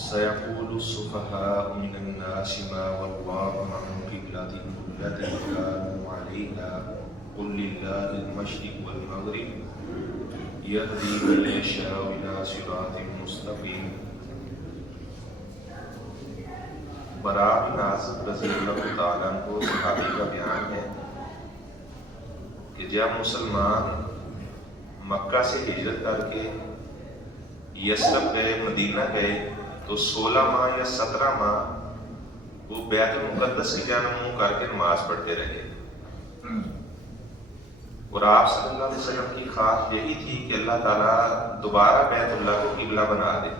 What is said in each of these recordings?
سيقول السفهاء من الناس ما ولاهم عن قبلتهم التي كانوا عليها قل لله المشرق والمغرب يهدي من يشاء إلى صراط مستقيم۔ براء بن عازب رضی اللہ تعالیٰ عنہ صحابی کا بیان ہے کہ جب مسلمان مکہ سے ہجرت کر کے یثرب گئے، مدینہ گئے، تو 16 ماہ یا 17 ماہ وہ بیت المقدس کی جانب منہ کر کے نماز پڑھتے رہے، اور آپ صلی اللہ علیہ وسلم کی خواہش یہی تھی کہ اللہ تعالیٰ دوبارہ بیت اللہ کو قبلہ بنا دے۔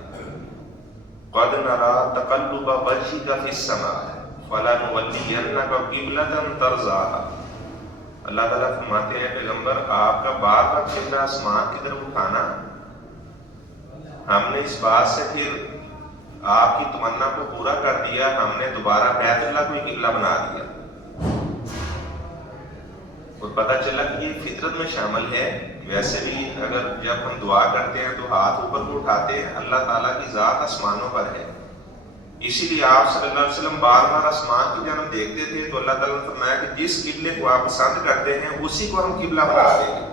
قد نرى تقلب وجهك في السماء فلنولينك قبلة ترضاها۔ اللہ تعالیٰ فرماتے ہیں پیغمبر آپ کا بار بار چہرہ آسمان کی طرف اٹھانا، ہم نے اس بات سے پھر آپ کی تمنا کو پورا کر دیا، ہم نے دوبارہ بیت اللہ کو قبلہ بنا دیا۔ اور پتہ چلا کہ یہ فطرت میں شامل ہے۔ ویسے بھی اگر جب ہم دعا کرتے ہیں تو ہاتھ اوپر کو اٹھاتے ہیں، اللہ تعالیٰ کی ذات آسمانوں پر ہے، اسی لیے آپ صلی اللہ علیہ وسلم بار بار آسمان کی جانب دیکھتے تھے تو اللہ تعالیٰ نے فرمایا کہ جس قبلے کو آپ پسند کرتے ہیں اسی کو ہم قبلہ بنا دیں گے۔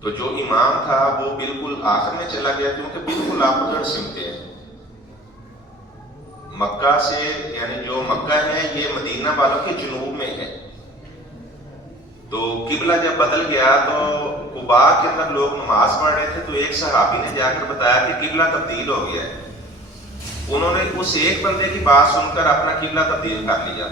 تو جو امام تھا وہ بالکل آخر میں چلا گیا کیونکہ بالکل اپوزٹ سمتیں ہیں۔ مکہ سے یعنی جو مکہ ہے یہ مدینہ والوں کے جنوب میں ہے، تو قبلہ جب بدل گیا تو قباء کے اندر لوگ نماز پڑھ رہے تھے تو ایک صحابی نے جا کر بتایا کہ قبلہ تبدیل ہو گیا ہے۔ انہوں نے اس ایک بندے کی بات سن کر اپنا قبلہ تبدیل کر لیا۔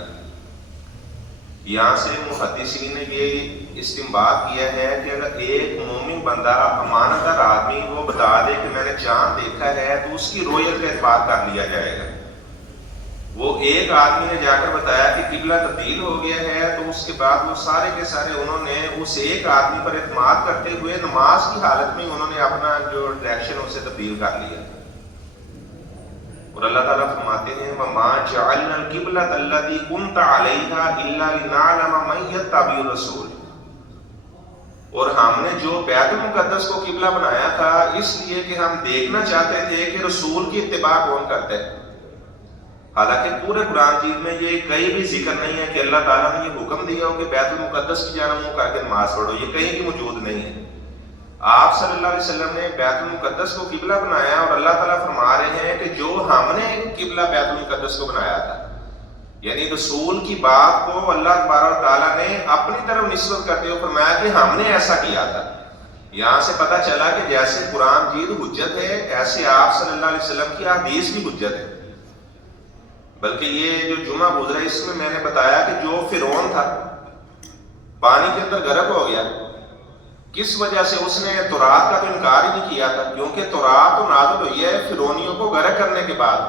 یہاں سے محدثین نے یہ استنباط کیا ہے کہ اگر ایک مومن بندہ امانت دار آدمی وہ بتا دے کہ میں نے چاند دیکھا ہے تو اس کی رویت کا اعتبار کر لیا جائے گا۔ وہ ایک آدمی نے جا کر بتایا کہ قبلہ تبدیل ہو گیا ہے تو اس کے بعد وہ سارے کے سارے انہوں نے اس ایک آدمی پر اعتماد کرتے ہوئے نماز کی حالت میں انہوں نے اپنا جو ڈائریکشن اسے تبدیل کر لیا۔ اور اللہ تعالیٰ فرماتے ہیں وَمَا جَعَلْنَا الْقِبْلَةَ الَّتِي كُنْتَ عَلَيْهَا إِلَّا لِنَعْلَمَ مَن يَتَّبِعُ الرَّسُولَ۔ اور ہم نے جو بیت المقدس کو قبلہ بنایا تھا اس لیے کہ ہم دیکھنا چاہتے تھے کہ رسول کی اتباع کون کرتا ہے۔ حالانکہ پورے قرآن مجید میں یہ کہیں بھی ذکر نہیں ہے کہ اللہ تعالیٰ نے یہ حکم دیا ہو کہ بیت المقدس کی جانب منہ کر کے نماز پڑھو، یہ کہیں بھی موجود نہیں ہے۔ آپ صلی اللہ علیہ وسلم نے بیت المقدس کو قبلہ بنایا اور اللہ تعالیٰ فرما رہے ہیں کہ جو ہم نے قبلہ بیت المقدس کو بنایا تھا، یعنی رسول کی بات کو اللہ تبارک و تعالیٰ نے اپنی طرف نسبت کرتے ہوئے فرمایا کہ ہم نے ایسا کیا تھا۔ یہاں سے پتہ چلا کہ جیسے قرآن مجید حجت ہے ایسے آپ صلی اللہ علیہ وسلم کی حدیث بھی حجت ہے۔ بلکہ یہ جو جمعہ گزرا اس میں میں نے بتایا کہ جو فرعون تھا پانی کے اندر غرق ہو گیا، کس وجہ سے اس نے تورات کا تو انکار ہی نہیں کیا تھا، کیونکہ تورات تو نازل ہوئی ہے فرعونیوں کو غرق کرنے کے بعد۔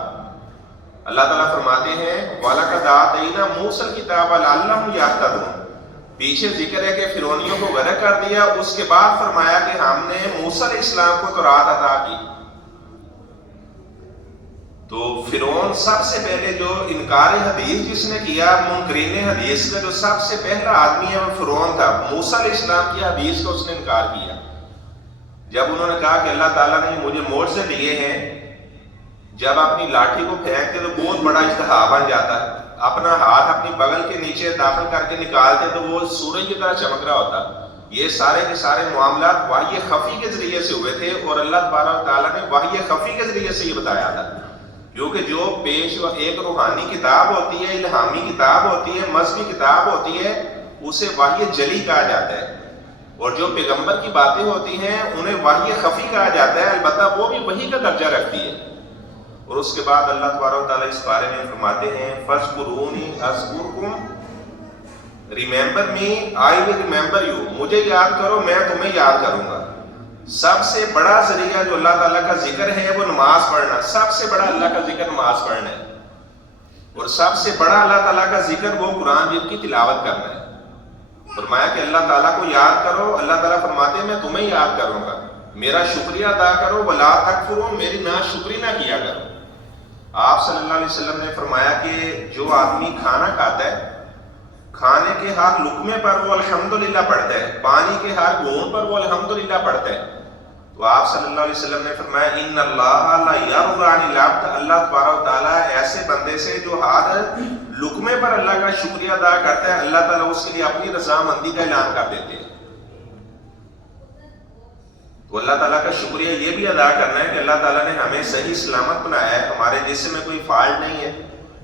اللہ تعالیٰ فرماتے ہیں وَلَقَدْ آتَيْنَا مُوسَى الْكِتَابَ لَعَلَّهُمْ يَهْتَدُونَ، پیچھے ذکر ہے کہ فرعونیوں کو غرق کر دیا، اس کے بعد فرمایا کہ ہم نے موسیٰ علیہ السلام کو تورات عطا کی۔ تو فرعون سب سے پہلے جو انکار حدیث جس نے کیا، منکرین حدیث کا جو سب سے پہلا آدمی ہے وہ فرعون تھا۔ موسیٰ علیہ السلام کی حدیث کو اس نے انکار کیا۔ جب انہوں نے کہا کہ اللہ تعالیٰ نے مجھے معجزے دیے ہیں، جب اپنی لاٹھی کو پھینکتے تو بہت بڑا اجتہا بن جاتا، اپنا ہاتھ اپنی بغل کے نیچے داخل کر کے نکالتے تو وہ سورج کی طرح چمک رہا ہوتا۔ یہ سارے کے سارے معاملات وحی خفی کے ذریعے سے ہوئے تھے اور اللہ تبارک و تعالیٰ نے وحی خفی کے ذریعے سے یہ بتایا تھا، کیونکہ جو پیش ایک روحانی کتاب ہوتی ہے، الہامی کتاب ہوتی ہے، مذہبی کتاب ہوتی ہے، اسے وحی جلی کہا جاتا ہے، اور جو پیغمبر کی باتیں ہوتی ہیں انہیں وحی خفی کہا جاتا ہے، البتہ وہ بھی وحی کا درجہ رکھتی ہے۔ اور اس کے بعد اللہ تبارک و تعالیٰ اس بارے میں فرماتے ہیں فَاذْكُرُونِي أَذْكُرْكُمْ، remember me I will remember you, مجھے یاد کرو میں تمہیں یاد کروں گا۔ سب سے بڑا ذریعہ جو اللہ تعالیٰ کا ذکر ہے وہ نماز پڑھنا، سب سے بڑا اللہ کا ذکر نماز پڑھنا ہے، اور سب سے بڑا اللہ تعالیٰ کا ذکر وہ قرآن مجید کی تلاوت کرنا ہے۔ فرمایا کہ اللہ تعالیٰ کو یاد کرو، اللہ تعالیٰ فرماتے ہیں میں تمہیں یاد کروں گا، میرا شکریہ ادا کرو، ولا تکفروا، میری ناشکری نہ کیا کرو۔ آپ صلی اللہ علیہ وسلم نے فرمایا کہ جو آدمی کھانا کھاتا ہے کھانے کے ہر لقمے پر وہ الحمدللہ پڑھتا ہے، پانی کے ہر گھونٹ پر وہ الحمدللہ پڑھتا ہے، تو آپ صلی اللہ علیہ وسلم نے فرمایا ان اللہ لا یرضی عن العبد، اللہ تبارک و تعالیٰ ایسے بندے سے جو ہر لقمے پر اللہ کا شکریہ ادا کرتا ہے، اللہ تعالیٰ اس کے لیے اپنی رضامندی کا اعلان کر دیتے ہیں۔ تو اللہ تعالیٰ کا شکریہ یہ بھی ادا کرنا ہے کہ اللہ تعالیٰ نے ہمیں صحیح سلامت بنایا ہے، ہمارے جسم میں کوئی فالٹ نہیں ہے۔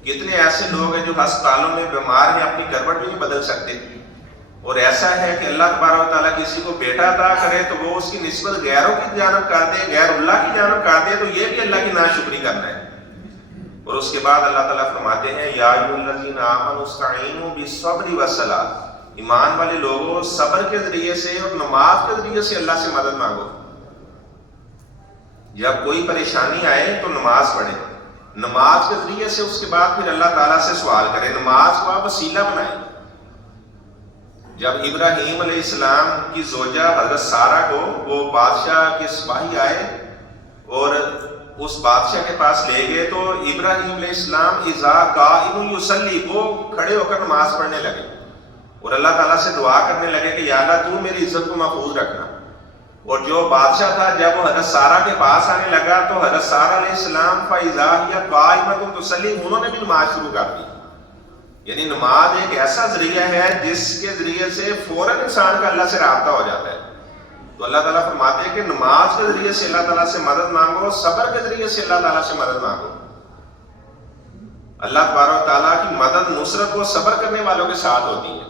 کتنے ایسے لوگ ہیں جو ہسپتالوں میں بیمار ہیں، اپنی گڑبڑ بھی نہیں بدل سکتے، اور ایسا ہے کہ اللہ تبارک و تعالیٰ کسی کو بیٹا عطا کرے تو وہ اس کی نسبت غیروں کی جانب کر دے، غیر اللہ کی جانب کر دے، تو یہ بھی اللہ کی ناشکری کرنا ہے۔ اور اس کے بعد اللہ تعالیٰ فرماتے ہیں یا ایھا الذین آمنوا استعینوا بالصبر والصلاۃ، ایمان والے لوگوں صبر کے ذریعے سے اور نماز کے ذریعے سے اللہ سے مدد مانگو۔ جب کوئی پریشانی آئے تو نماز پڑھیں، نماز کے ذریعے سے اس کے بعد پھر اللہ تعالیٰ سے سوال کریں، نماز کو آپ وسیلہ بنائیں۔ جب ابراہیم علیہ السلام کی زوجہ حضرت سارہ کو وہ بادشاہ کے سپاہی آئے اور اس بادشاہ کے پاس لے گئے، تو ابراہیم علیہ السلام اذا قائم یصلی، وہ کھڑے ہو کر نماز پڑھنے لگے اور اللہ تعالیٰ سے دعا کرنے لگے کہ یا اللہ تو میری عزت کو محفوظ رکھنا۔ اور جو بادشاہ تھا جب وہ حضرت سارہ کے پاس آنے لگا تو حضرت سارہ علیہ السلام فاذا ہی قائمۃ تصلی، انہوں نے بھی نماز شروع کر دی۔ یعنی نماز ایک ایسا ذریعہ ہے جس کے ذریعے سے فوراً انسان کا اللہ سے رابطہ ہو جاتا ہے۔ تو اللہ تعالیٰ فرماتے ہیں کہ نماز کے ذریعے سے اللہ تعالیٰ سے مدد مانگو، صبر کے ذریعے سے اللہ تعالیٰ سے مدد مانگو۔ اللہ تبارک و تعالیٰ کی مدد نصرت وہ صبر کرنے والوں کے ساتھ ہوتی ہے۔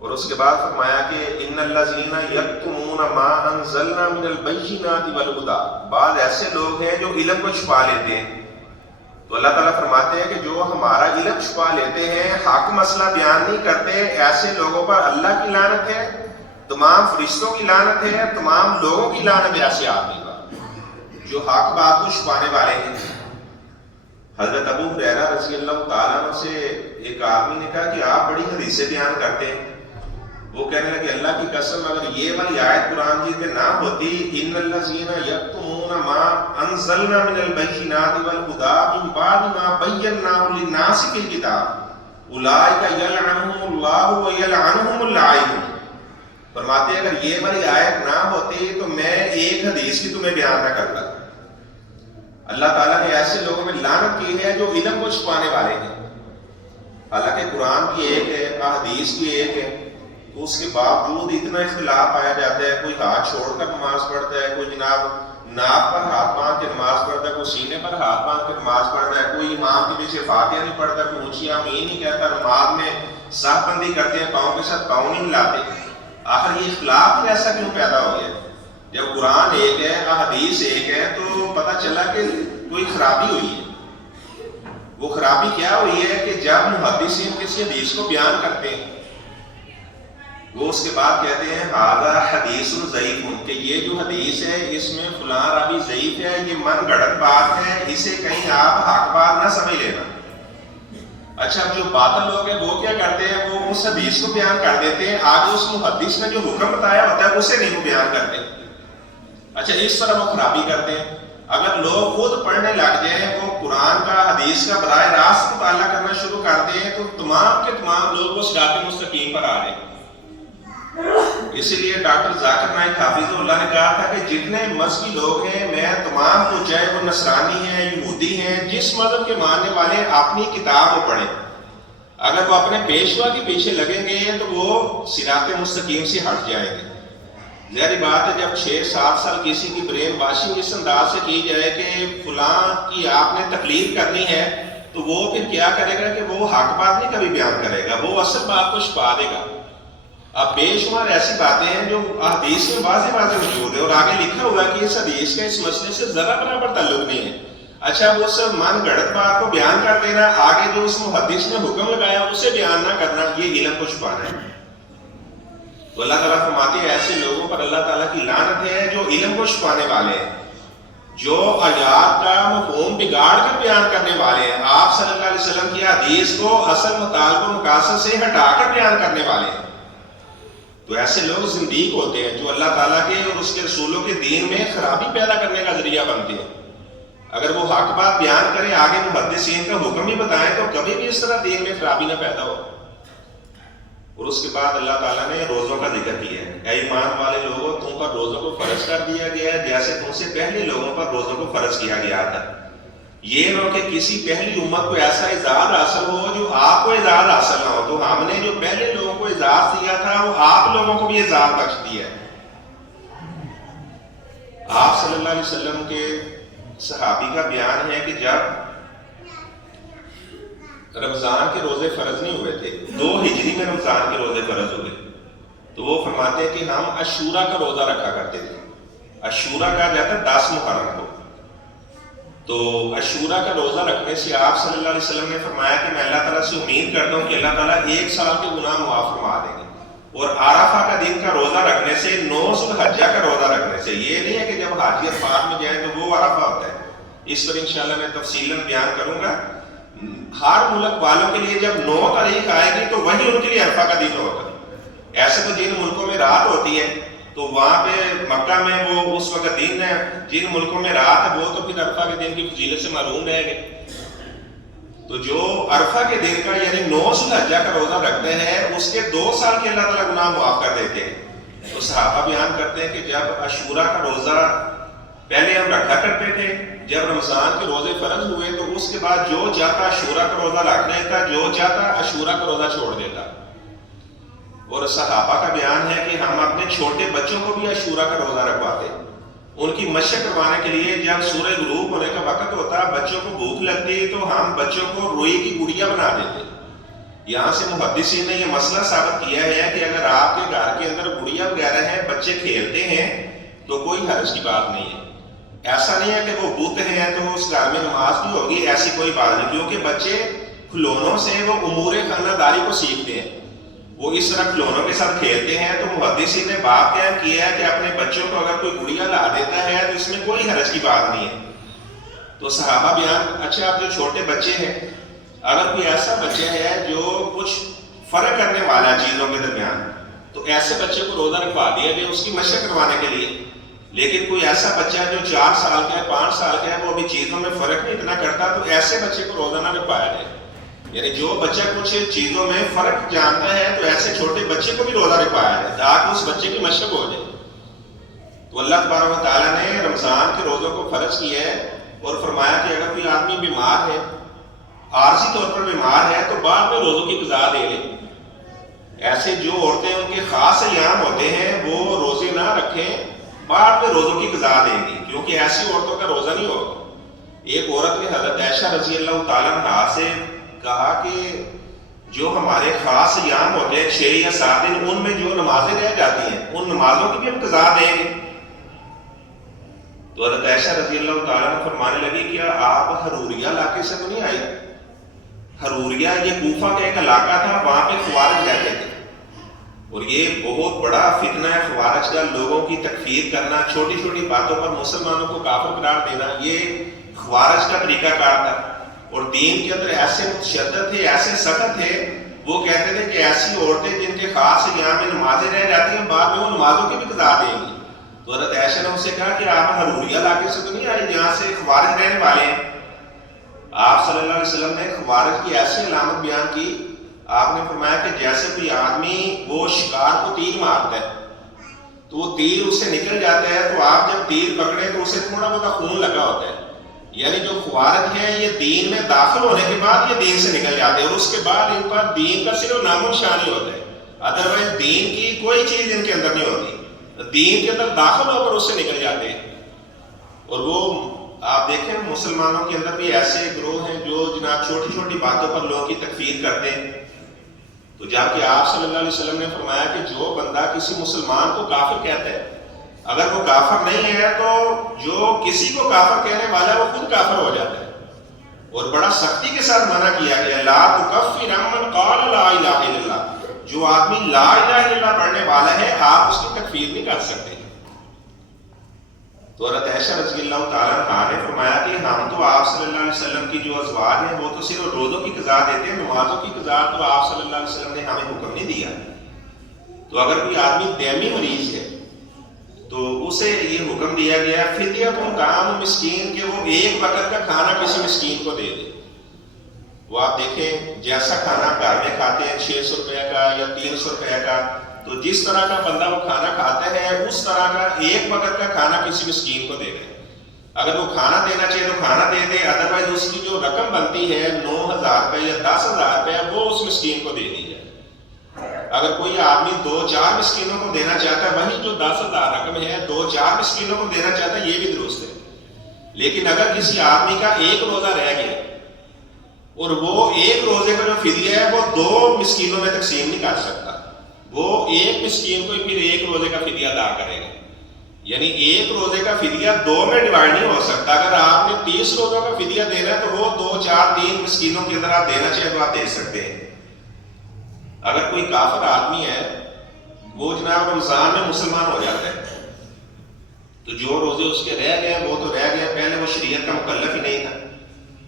اور اس کے بعد فرمایا کہ ان الذین یکتمون ما انزلنا من البینات والہدی، بعض ایسے لوگ ہیں جو علم کو چھپا لیتے ہیں۔ تو اللہ تعالیٰ فرماتے ہیں کہ جو ہمارا علم چھپا لیتے ہیں، حق مسئلہ بیان نہیں کرتے، ایسے لوگوں پر اللہ کی لعنت ہے، تمام فرشتوں کی لعنت ہے، تمام لوگوں کی لعنت ہے ایسے آدمی پر جو حق بات کو چھپانے والے ہیں۔ حضرت ابو ہریرہ رضی اللہ تعالیٰ عنہ سے ایک آدمی نے کہا کہ آپ بڑی حدیثیں بیان کرتے ہیں۔ وہ کہنے لگے اللہ کی قسم اگر یہ والی آیت قرآن جی میں نہ ہوتی ان الذین یکتمون ما انزلنا من البینات والہدی من بعد ما بیناہ للناس فی الکتاب اولئک یلعنہم اللہ ویلعنہم اللاعنون۔ فرماتے ہیں اگر یہ والی آیت نہ ہوتی تو میں ایک حدیث کی تمہیں بیان نہ کرتا۔ اللہ تعالیٰ نے ایسے لوگوں میں لعنت کی ہے جو علم کو چھپانے والے ہیں۔ حالانکہ قرآن کی ایک ہے، احادیث کی ایک ہے، تو اس کے باوجود اتنا اختلاف پایا جاتا ہے۔ کوئی ہاتھ چھوڑ کر نماز پڑھتا ہے، کوئی جناب ناک پر ہاتھ باندھ کے نماز پڑھتا ہے، کوئی سینے پر ہاتھ باندھ کے نماز پڑھتا ہے، کوئی امام کے پیچھے فاتحہ نہیں پڑھتا، کوئی اونچی آمین نہیں کہتا، نماز میں صف بندی کرتے ہیں، پاؤں کے ساتھ پاؤں نہیں ملاتے۔ آخر یہ اختلاف ہی ایسا کیوں پیدا ہو گیا؟ جب قرآن ایک ہے، احادیث ایک ہے، تو پتہ چلا کہ کوئی خرابی ہوئی ہے۔ وہ خرابی کیا ہوئی ہے کہ جب محدثین کسی حدیث کو بیان کرتے ہیں وہ اس کے بعد کہتے ہیں ھذا حدیث ضعیف، کہ یہ جو حدیث ہے اس میں فلاں راوی ضعیف ہے، یہ من گھڑت بات ہے، اسے کہیں آپ حق بات نہ سمجھ لینا۔ اچھا جو باطل لوگ ہیں وہ کیا کرتے ہیں، وہ اس حدیث کو بیان کر دیتے ہیں، آگے اس محدث نے جو حکم بتایا ہوتا ہے اسے نہیں وہ بیان کرتے۔ اچھا اس طرح وہ خرابی کرتے ہیں۔ اگر لوگ خود پڑھنے لگ جائیں، وہ قرآن کا حدیث کا براہ راست مطالعہ کرنا شروع کر دیں، تو تمام کے تمام لوگ وہ صراط مستقیم پر آ جائیں۔ اسی لیے ڈاکٹر ذاکر نائک حافظ اللہ نے کہا تھا کہ جتنے مذہبی لوگ ہیں میں تمام کو، چاہے وہ نصرانی ہیں، یہودی ہیں، جس مذہب کے ماننے والے ہیں، اپنی کتاب کو پڑھیں۔ اگر وہ اپنے پیشوا کے پیچھے لگیں گے تو وہ صراط مستقیم سے ہٹ جائیں گے۔ ظاہری بات ہے جب 6-7 سال کسی کی برین واشنگ اس انداز سے کی جائے کہ فلاں کی آپ نے تقلید کرنی ہے، تو وہ پھر کیا کرے گا کہ وہ حق بات نہیں کبھی بیان کرے گا، وہ اصل بات کو چھپا دے گا۔ اب بے شمار ایسی باتیں ہیں جو حدیث میں واضح موجود ہے اور آگے لکھا ہوا کہ اس حدیث کا اس مسئلے سے ذرا برابر تعلق نہیں ہے۔ اچھا وہ سب من گھڑت بات کو بیان کر دینا، آگے جو اس محدث نے حکم لگایا اسے بیان نہ کرنا، یہ علم کو چھپانا ہے۔ تو اللہ تعالیٰ فرماتے ہیں ایسے لوگوں پر اللہ تعالیٰ کی لعنت ہے جو علم کو چھپانے والے ہیں، جو آیات کا مفہوم بگاڑ کر بیان کرنے والے ہیں، آپ صلی اللہ علیہ وسلم کی حدیث کو اصل مطالب و مقاصد سے ہٹا کر بیان کرنے والے ہیں۔ تو ایسے لوگ زندیق ہوتے ہیں جو اللہ تعالیٰ کے اور اس کے رسولوں کے دین میں خرابی پیدا کرنے کا ذریعہ بنتے ہیں۔ اگر وہ حق بات بیان کریں، آگے محدثین کا حکم بھی بتائیں، تو کبھی بھی اس طرح دین میں خرابی نہ پیدا ہو۔ اور اس کے بعد اللہ تعالیٰ نے روزوں کا ذکر کیا ہے. اے ایمان والے لوگوں، تم پر روزوں کو فرض کر دیا گیا ہے جیسے تم سے پہلے لوگوں پر روزوں کو فرض کیا گیا تھا. یہ نہ کہ کسی پہلی امت کو ایسا اعزاز حاصل ہو جو آپ کو اعزاز حاصل نہ ہو. تو ہم نے جو پہلے لوگوں کو اعزاز دیا تھا وہ آپ لوگوں کو بھی اعزاز بخش دیا ہے. آپ صلی اللہ علیہ وسلم کے صحابی کا بیان ہے کہ جب رمضان کے روزے فرض نہیں ہوئے تھے، 2 ہجری میں رمضان کے روزے فرض ہوئے، تو وہ فرماتے ہیں کہ ہم عاشورہ کا روزہ رکھا کرتے تھے. عاشورہ کا جاتا ہے 10 محرم کو. تو عاشورہ کا روزہ رکھنے سے آپ صلی اللہ علیہ وسلم نے فرمایا کہ میں اللہ تعالیٰ سے امید کرتا ہوں کہ اللہ تعالیٰ 1 سال کے گناہ معاف فرما دیں گے. اور عرفہ کا دن کا روزہ رکھنے سے، 9 ذو الحجہ کا روزہ رکھنے سے، یہ نہیں ہے کہ جب حاجی عرفات میں جائیں تو وہ عرفہ ہوتا ہے. اس پر انشاءاللہ میں تفصیلاً بیان کروں گا. ہر ملک والوں کے لیے جب 9 تاریخ آئے گی تو وہی ان کے لیے عرفہ کا دن ہوگا. ایسے تو جن ملکوں میں رات ہوتی ہے تو وہاں پہ مکہ میں وہ اس وقت دن ہے، جن ملکوں میں رات ہے وہ تو پھر عرفہ کے دن کی فضیلت سے محروم رہیں گے. تو جو عرفہ کے دن کا یعنی 9 ذو الحجہ کا روزہ رکھتے ہیں اس کے 2 سال کے اللہ تعالیٰ گناہ معاف کر دیتے ہیں. تو صحابہ بیان کرتے ہیں کہ جب عاشورہ کا روزہ پہلے ہم رکھا کرتے تھے، جب رمضان کے روزے فرض ہوئے تو اس کے بعد جو چاہتا عاشورہ کا روزہ رکھ لیتا، جو چاہتا عاشورہ کا روزہ چھوڑ دیتا. اور صحابہ کا بیان ہے کہ ہم اپنے چھوٹے بچوں کو بھی عاشورہ کا روزہ رکھواتے. ان کی مشق کروانے کے لیے جب سورج غروب ہونے کا وقت ہوتا، بچوں کو بھوک لگتی تو ہم بچوں کو روئی کی گڑیا بنا دیتے. یہاں سے محدثین نے یہ مسئلہ ثابت کیا ہے کہ اگر آپ کے گھر کے اندر گڑیا وغیرہ ہیں، بچے کھیلتے ہیں تو کوئی حرج کی بات نہیں ہے. ایسا نہیں ہے کہ وہ بت ہیں تو اس گھر میں نماز بھی ہوگی، ایسی کوئی بات نہیں. کیونکہ بچے کھلونوں سے وہ امور خانہ کو سیکھتے ہیں، وہ اس طرح کھلونوں کے ساتھ کھیلتے ہیں. تو محدثین نے باب قائم کیا ہے کہ اپنے بچوں کو اگر کوئی گڑیا لا دیتا ہے تو اس میں کوئی حرج کی بات نہیں ہے. تو صحابہ بیان، اچھا آپ جو چھوٹے بچے ہیں، اگر کوئی ایسا بچہ ہے جو کچھ فرق کرنے والا ہے چیزوں کے درمیان، تو ایسے بچے کو روزہ رکھوا دیا گیا اس کی مشق کروانے کے لیے. لیکن کوئی ایسا بچہ جو 4 سال کا ہے، 5 سال کا ہے، وہ ابھی چیزوں میں فرق نہیں اتنا کرتا، تو ایسے بچے کو روزہ نہ رکھوایا جائے. یعنی جو بچہ کچھ چیزوں میں فرق جانتا ہے تو ایسے چھوٹے بچے کو بھی روزہ رکھوایا جائے تاکہ اس بچے کی مشق ہو جائے. تو اللہ تبارک و تعالیٰ نے رمضان کے روزوں کو فرض کیا ہے اور فرمایا کہ اگر کوئی آدمی بیمار ہے، عارضی طور پر بیمار ہے، تو بعد میں روزوں کی قضا دے لے. ایسے جو عورتیں ان کے خاص ایام ہوتے ہیں وہ روزے نہ رکھیں، بعد میں روزوں کی قضا دیں گی، کیونکہ ایسی عورتوں کا روزہ نہیں ہوگا. ایک عورت نے حضرت عائشہ رضی اللہ تعالیٰ عنہا سے کہا کہ جو ہمارے خاص ایام ہوتے ہیں 6 یا 7 دن، ان میں جو نمازیں رہ جاتی ہیں ان نمازوں کی بھی ہم قضا دیں گے. تو حضرت عائشہ رضی اللہ تعالیٰ عنہ فرمانے لگی کیا آپ حروریہ علاقے سے تو نہیں آئی؟ حروریہ یہ کوفہ کا ایک علاقہ تھا، وہاں پہ خوارج رہتے تھے. اور یہ بہت بڑا فتنہ ہے خوارج کا، لوگوں کی تکفیر کرنا، چھوٹی چھوٹی باتوں پر مسلمانوں کو کافر قرار دینا، یہ خوارج کا طریقہ کار تھا. اور دین کے اندر ایسے متشدد تھے، ایسے سخت تھے، وہ کہتے تھے کہ ایسی عورتیں جن کے خاص ایام میں نمازیں رہ جاتی ہیں بعد میں وہ نمازوں کی بھی قضا دیں گی. تو حضرت عائشہ نے ان سے کہا کہ آپ حروریہ علاقے سے تو نہیں آئے جہاں سے خوارج رہنے والے ہیں؟ آپ صلی اللہ علیہ وسلم نے خوارج کی ایسی علامت بیان کی. آپ نے فرمایا کہ جیسے کوئی آدمی وہ شکار کو تیر مارتا ہے تو وہ تیر اس سے نکل جاتا ہے، تو آپ جب تیر پکڑے تو اسے تھوڑا بہت خون لگا ہوتا ہے. یعنی جو خوارج ہیں یہ دین میں داخل ہونے کے بعد یہ دین سے نکل جاتے ہیں اور اس کے بعد ان پر دین کا صرف نام و نشان ہی ہوتا ہے، ادروائز دین کی کوئی چیز ان کے اندر نہیں ہوتی. دین کے اندر داخل ہو کر اس سے نکل جاتے ہیں. اور وہ آپ دیکھیں مسلمانوں کے اندر بھی ایسے گروہ ہیں جو جناب چھوٹی چھوٹی باتوں پر لوگوں کی تکفیر کرتے ہیں. تو جبکہ آپ صلی اللہ علیہ وسلم نے فرمایا کہ جو بندہ کسی مسلمان کو کافر کہتا ہے، اگر وہ کافر نہیں ہے تو جو کسی کو کافر کہنے والا ہے وہ خود کافر ہو جاتا ہے. اور بڑا سختی کے ساتھ منع کیا گیا، لا تکفر من قال لا الہ الا اللہ. جو آدمی لا الہ الا اللہ پڑھنے والا ہے آپ اس کی تکفیر نہیں کر سکتے. تو حضرت عائشہ رضی اللہ تعالیٰ عنہ نے فرمایا کہ ہم تو آپ صلی اللہ علیہ وسلم کی جو ازواج ہیں وہ تو صرف روزوں کی قضا دیتے ہیں، نمازوں کی قضا تو آپ صلی اللہ علیہ وسلم نے ہمیں حکم نہیں دیا. تو اگر کوئی آدمی دیمی مریض ہے تو اسے یہ حکم دیا گیا فدیہ طعام مسکین کہ وہ 1 وقت کا کھانا کسی مسکین کو دے دے. وہ آپ دیکھیں جیسا کھانا گھر میں کھاتے ہیں 600 روپے روپے کا یا 300 روپے کا، تو جس طرح کا بندہ وہ کھانا کھاتا ہے اس طرح کا ایک وقت کا کھانا کسی مسکین کو دے دیں۔ اگر وہ کھانا دینا چاہیے تو کھانا دے دے، ادروائز اس کی جو رقم بنتی ہے 9,000 روپے یا 10,000 روپے وہ اس مسکین کو دے دی جائے۔ اگر کوئی آدمی 2-4 مسکینوں کو دینا چاہتا ہے، وہی جو 10,000 رقم ہے 2-4 مسکینوں کو دینا چاہتا ہے، یہ بھی درست ہے۔ لیکن اگر کسی آدمی کا ایک روزہ رہ گیا اور وہ ایک روزے کا جو فدیہ ہے وہ 2 مسکینوں میں تقسیم نہیں کر سکتا، وہ ایک مسکین کو پھر ایک روزے کا فدیہ ادا کرے گا، یعنی ایک روزے کا فدیہ 2 میں ڈیوائڈ نہیں ہو سکتا۔ اگر آپ نے 30 روزوں کا فدیہ دینا ہے تو وہ 2-4-3 مسکینوں کے اندر آپ دینا چاہے تو آپ دے سکتے ہیں۔ اگر کوئی کافر آدمی ہے وہ جناب رمضان میں مسلمان ہو جاتا ہے تو جو روزے اس کے رہ گئے وہ تو رہ گئے، پہلے وہ شریعت کا مکلف ہی نہیں تھا۔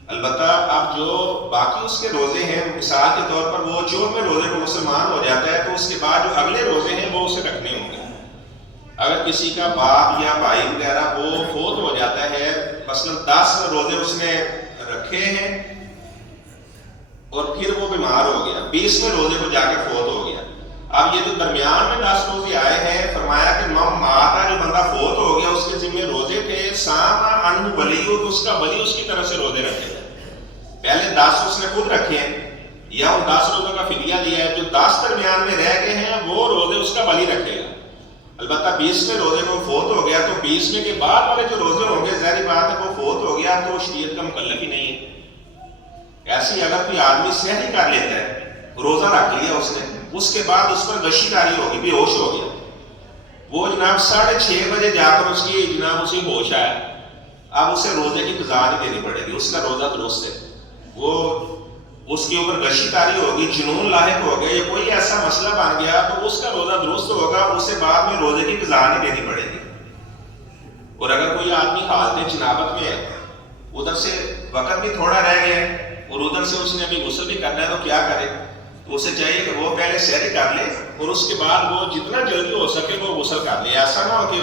البتہ اب جو باقی اس کے روزے ہیں، مثال کے طور پر وہ 14ویں روزے کو مسلمان ہو جاتا ہے تو اس کے بعد جو اگلے روزے ہیں وہ اسے رکھنے ہوں گے۔ اگر کسی کا باپ یا بھائی وغیرہ وہ فوت ہو جاتا ہے، مثلا 10 روزے اس نے رکھے ہیں اور پھر وہ بیمار ہو گیا، 20ویں روزے کو جا کے فوت ہو گیا، اب یہ جو درمیان میں 10 روزے آئے ہیں، فرمایا کہ ماتا جو بندہ فوت ہو گیا اس کے ذمہ روزے تھے، ساما انہو ولیو، تو اس کا ولی اس کی طرف سے روزے رکھے گا۔ پہلے 10 اس نے خود رکھے ہیں یا ان 10 روزوں کا فدیہ دیا ہے، جو 10 درمیان میں رہ گئے ہیں وہ روزے اس کا ولی رکھے گا۔ البتہ 20ویں روزے کو فوت ہو گیا تو 20ویں کے بعد والے جو روزے ہوں گے، ظاہری بات ہے وہ فوت ہو گیا تو شریعت کا مکلف ہی نہیں ہے۔ ایسے ہی اگر کوئی آدمی سحری کر لیتا ہے، روزہ رکھ لیا اس کے بعد اس پر غشی کاری ہوگی، بے ہوش ہو گیا، وہ جناب 6:30 بجے جا کر اس کی جناب اسے ہوش آیا، اب اسے روزے کی قضا نہیں دینی پڑے گی، اس کا روزہ درست ہے۔ وہ اس کے اوپر غشی کاری ہوگی، جنون لاحق ہو گیا یا کوئی ایسا مسئلہ بن گیا تو اس کا روزہ درست ہوگا، اسے بعد میں روزے کی قضا نہیں دینی پڑے گی۔ اور اگر کوئی آدمی حالت جنابت میں ہے، ادھر سے وقت بھی تھوڑا رہ گیا اور ادھر سے اس نے ابھی غسل بھی کرنا ہے تو کیا کرے؟ تو اسے چاہیے کہ وہ پہلے سحری کر لے اور اس کے بعد وہ جتنا جلدی ہو سکے وہ غسل کر لے۔ ایسا نہ ہو کہ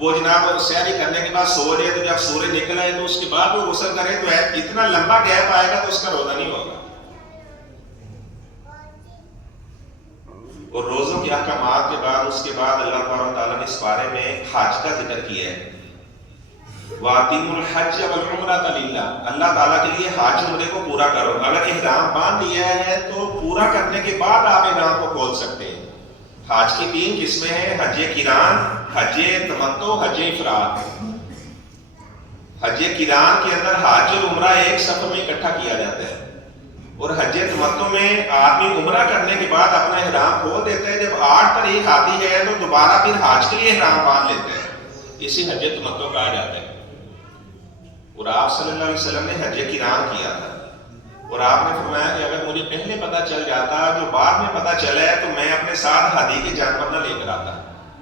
وہ جناب سحری کرنے کے بعد سو جائے تو جب سورج نکل آئے تو اس کے بعد وہ غسل کرے، تو اتنا لمبا گیپ آئے گا تو اس کا روزہ نہیں ہوگا۔ اور روزوں کے احکامات کے بعد اس کے بعد اللہ تبارک تعالیٰ نے اس بارے میں حج کا ذکر کیا ہے، وَأَتِمُّوا الْحَجَّ وَالْعُمْرَةَ لِلَّهِ، اللہ تعالیٰ کے لیے حج عمرے کو پورا کرو۔ اگر احرام باندھ لیا ہے تو پورا کرنے کے بعد آپ احرام کو کھول سکتے ہیں۔ حج کی 3 قسمیں ہیں، حج قران، حج تمتع، حج افراد۔ حج قران کے اندر حج اور عمرہ ایک سفر میں اکٹھا کیا جاتا ہے، اور حج تمتع میں آدمی عمرہ کرنے کے بعد اپنا احرام کھول دیتا ہے، جب 8 تاریخ آتی ہے تو دوبارہ پھر حج کے لیے احرام باندھ لیتا ہے، اسے حج تمتع کہا جاتا ہے۔ اور آپ صلی اللہ علیہ وسلم نے حج قران کیا تھا، اور آپ نے فرمایا کہ اگر مجھے پہلے پتہ چل جاتا جو بعد میں پتہ چلا ہے تو میں اپنے ساتھ ہدی کے جانور نہ لے کر آتا،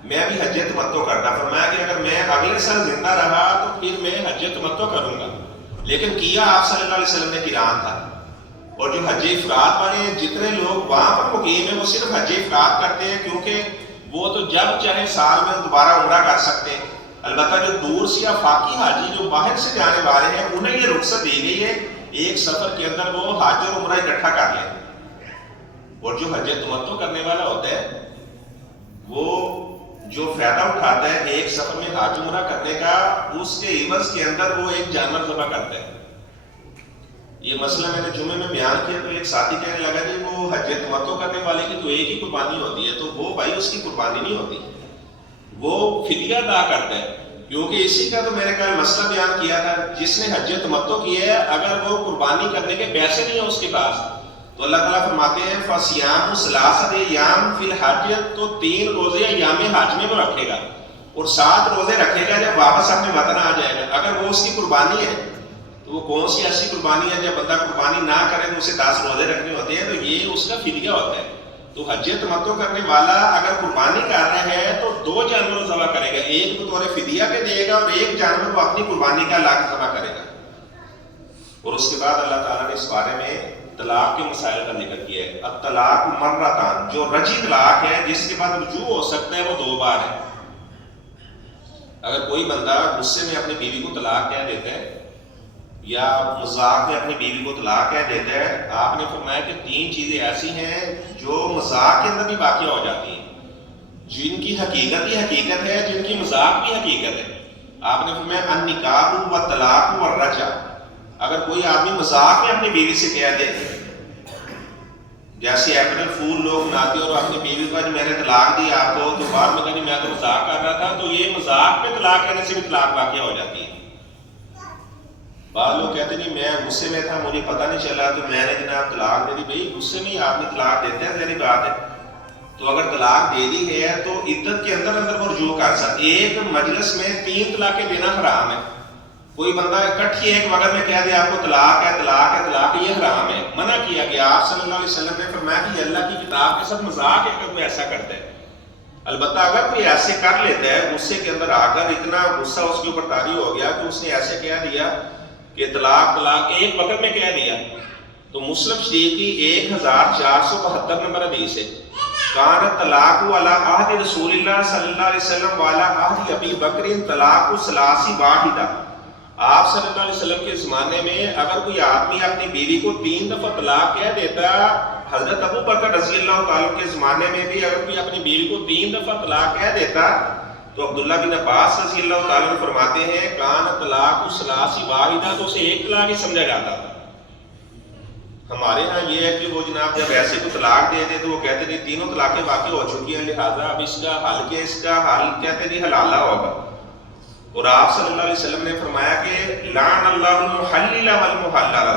میں بھی حج تمتع کرتا۔ فرمایا کہ اگر میں اگلے سال زندہ رہا تو پھر میں حج تمتع کروں گا، لیکن کیا آپ صلی اللہ علیہ وسلم نے قران تھا۔ اور جو حج افراد والے جتنے لوگ وہاں پر مقیم ہیں وہ صرف حج افراد کرتے ہیں، کیونکہ وہ تو جب چاہے سال میں دوبارہ عمرہ کر سکتے ہیں۔ البتہ جو دور سے افاقی حاجی جو باہر سے جانے والے ہیں انہیں یہ رخصت دی گئی ہے، ایک سفر کے اندر وہ حج اور عمرہ اکٹھا کر لیں۔ اور جو حج تمتع کرنے والا ہوتا ہے وہ جو فائدہ اٹھاتا ہے ایک سفر میں حج عمرہ کرنے کا، اس کے عوض کے اندر وہ ایک جانور ذبح کرتا ہے۔ یہ مسئلہ میں نے جمعے میں بیان کیا تو ایک ساتھی کہنے لگا کہ وہ حج تمتع کرنے والے کی تو ایک ہی قربانی ہوتی ہے، تو وہ بھائی اس کی قربانی نہیں ہوتی، وہ فدیہ ادا کرتا ہے، کیونکہ اسی کا تو میں نے کل مسئلہ بیان کیا تھا، جس نے حج تمتع کیا ہے اگر وہ قربانی کرنے کے پیسے نہیں ہیں اس کے پاس تو اللہ تعالیٰ فرماتے ہیں فَصِيَامُ ثَلَاثَةِ أَيَّامٍ فِي الْحَجِّ، تو 3 روزے ایام حج میں وہ رکھے گا اور 7 روزے رکھے گا جب واپس اپنے وطن آ جائے گا۔ اگر وہ اس کی قربانی ہے تو وہ کون سی ایسی قربانی ہے جب بندہ قربانی نہ کرے تو اسے 10 روزے رکھنے ہوتے ہیں، تو یہ اس کا فدیہ ہوتا ہے۔ تو حج تمتع کرنے والا اگر قربانی کر رہا ہے تو 2 جانور ذبح کرے گا، ایک بطور فدیہ پہ دے گا اور ایک جانور وہ اپنی قربانی کا الگ ذبح کرے گا۔ اور اس کے بعد اللہ تعالیٰ نے اس بارے میں طلاق کے مسائل کا ذکر کیا ہے۔ الطلاق مرتان، جو رجی طلاق ہے جس کے بعد رجوع ہو سکتا ہے وہ 2 بار ہے۔ اگر کوئی بندہ غصے میں اپنی بیوی کو طلاق کہہ دیتا ہے یا مذاق میں اپنی بیوی کو طلاق کہہ دیتا ہے، آپ نے فرمایا کہ 3 چیزیں ایسی ہیں جو مذاق کے اندر بھی واقع ہو جاتی ہیں، جن کی حقیقت ہی حقیقت ہے، جن کی مذاق بھی حقیقت ہے۔ آپ نے فرمایا النکاح و طلاق و رجع، اگر کوئی آدمی مذاق میں اپنی بیوی سے کہہ دے، جیسے اپریل فول لوگ مناتے اور اپنی بیوی کا میں نے طلاق دی آپ کو، تو بعد میں کہا میں تو مذاق کر رہا تھا، تو یہ مذاق میں طلاق کہنے سے بھی طلاق واقع ہو جاتی ہے۔ بعض لوگ کہتے نہیں میں غصے میں تھا، مجھے پتہ نہیں چلا تو میں نے جناب طلاق دے دی۔ بھائی غصے میں ہی آدمی طلاق دیتے ہیں، ذہنی بات ہے۔ تو اگر طلاق دے دی ہے تو عدت کے اندر اندر وہ رجوع کر سکتا۔ ایک مجلس میں 3 طلاقیں دینا حرام ہے۔ کوئی بندہ اکٹھی ایک وقت میں کہہ دے آپ کو طلاق ہے طلاق ہے طلاق ہے، یہ حرام ہے، منع کیا گیا۔ آپ صلی اللہ علیہ وسلم نے فرمایا کہ یہ اللہ کی کتاب کے ساتھ مذاق ہے اگر کوئی ایسا کرتا ہے۔ البتہ اگر کوئی ایسے کر لیتا ہے غصے کے اندر آ کر، اتنا غصہ اس کے اوپر طاری ہو گیا کہ اس نے ایسے کہہ دیا کہ طلاق طلاق ایک وقت میں کہہ دیا، تو مسلم شریف کی 1472 نمبر حدیث ہے، کان طلاق علی عہد رسول اللہ صلی اللہ علیہ وسلم والا عہد ابی بکر طلاق ثلاث واحدہ۔ آپ صلی اللہ علیہ وسلم کے زمانے میں اگر کوئی آدمی اپنی بیوی کو 3 دفعہ طلاق کہہ دیتا، حضرت ابو بکر رضی اللہ تعالیٰ کے زمانے میں بھی اگر کوئی اپنی بیوی کو 3 دفعہ طلاق کہہ دیتا، تو عبداللہ بن عباس رضی اللہ تعالیٰ عنہ فرماتے ہیں کان طلاق ثلاث واحدہ، تو اسے ایک طلاق ہی سمجھا جاتا تھا۔ ہمارے ہاں یہ ہے کہ وہ جناب جب ایسے کو طلاق دے دے تو وہ کہتے نہیں 3 طلاقیں واقع ہو چکی ہیں، لہٰذا اب اس کا حل کیا، اس کا حل کہتے نہیں حلالہ ہوگا۔ اور آپ صلی اللہ علیہ وسلم نے فرمایا کہ لعن اللہ المحلل والمحلل،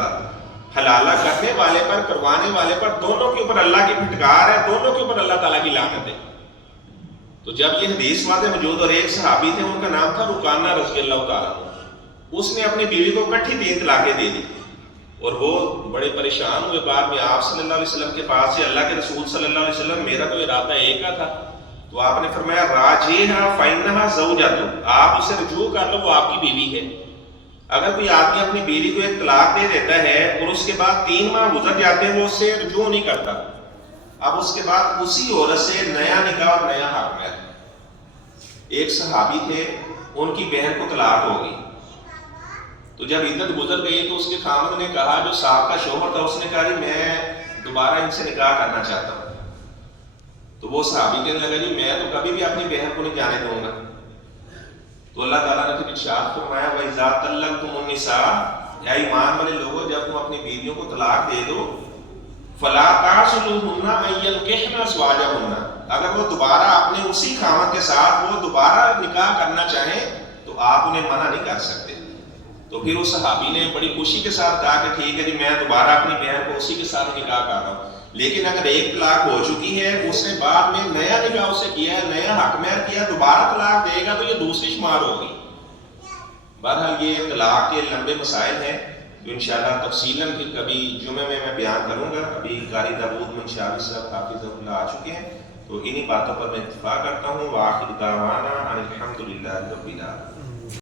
حلالہ کرنے والے پر کروانے والے پر دونوں کے اوپر اللہ کی پھٹکار ہے، دونوں کے اوپر اللہ تعالیٰ کی لعنت ہے۔ تو جب یہ حدیث واضح موجود، اور ایک صحابی تھے ان کا نام تھا رکانہ رضی اللہ تعالیٰ عنہ، اس نے اپنی بیوی کو اکٹھی 3 طلاقیں دے دی، اور وہ بڑے پریشان ہوئے۔ بعد میں آپ صلی اللہ علیہ وسلم کے پاس سے اللہ کے رسول صلی اللہ علیہ وسلم، میرا تو ارادہ ایک کا تھا، تو آپ نے فرمایا راجعھا فإنھا زوجۃ، آپ اسے رجوع کر لو، وہ آپ کی بیوی ہے۔ اگر کوئی آدمی اپنی بیوی کو ایک طلاق دے دیتا ہے اور اس کے بعد 3 ماہ گزر جاتے ہیں وہ اس سے رجوع نہیں کرتا، اب اس کے بعد اسی عورت سے نیا نکاح اور نیا حق ہے۔ ایک صحابی تھے، ان کی بہن کو طلاق ہو گئی، تو جب عدت گزر گئی تو اس کے خامد نے کہا، جو صاحب کا شوہر تھا، اس نے کہا جی میں دوبارہ ان سے نکاح کرنا چاہتا ہوں۔ تو وہ صحابی کہنے لگا جی میں تو کبھی بھی اپنی بہن کو نہیں جانے دوں گا۔ تو اللہ تعالیٰ نے پھر ارشاد فرمایا وَإِذَا طَلَّقْتُمُ النِّسَاءَ، یا ایمان والے لوگوں جب تم اپنی بیویوں کو طلاق دے دو، فَلَا تَعْضُلُوهُنَّ أَن يَنكِحْنَ أَزْوَاجَهُنَّ، اگر وہ دوبارہ اپنے اسی خامد کے ساتھ وہ دوبارہ نکاح کرنا چاہیں تو آپ انہیں منع نہیں کر سکتے۔ تو پھر اس صحابی نے بڑی خوشی کے ساتھ کہا کہ ٹھیک ہے جی میں دوبارہ اپنی بہن کو اسی کے ساتھ نکاح کر رہا ہوں، لیکن اگر ایک طلاق ہو چکی ہے، اس نے بعد میں نیا نکاح اسے کیا ہے، نیا حق مہر کیا، دوبارہ طلاق دے گا تو یہ دوسری شمار ہوگی۔ بہرحال یہ طلاق کے لمبے مسائل ہیں جو انشاءاللہ تفصیلاً پھر کبھی جمعے میں بیان کروں گا۔ ابھی قاری داؤد منشاوی صاحب حافظ اللہ آ چکے ہیں، تو انہی باتوں پر میں اتفاق کرتا ہوں۔ وآخر دعوانا ان الحمد للہ رب العالمین۔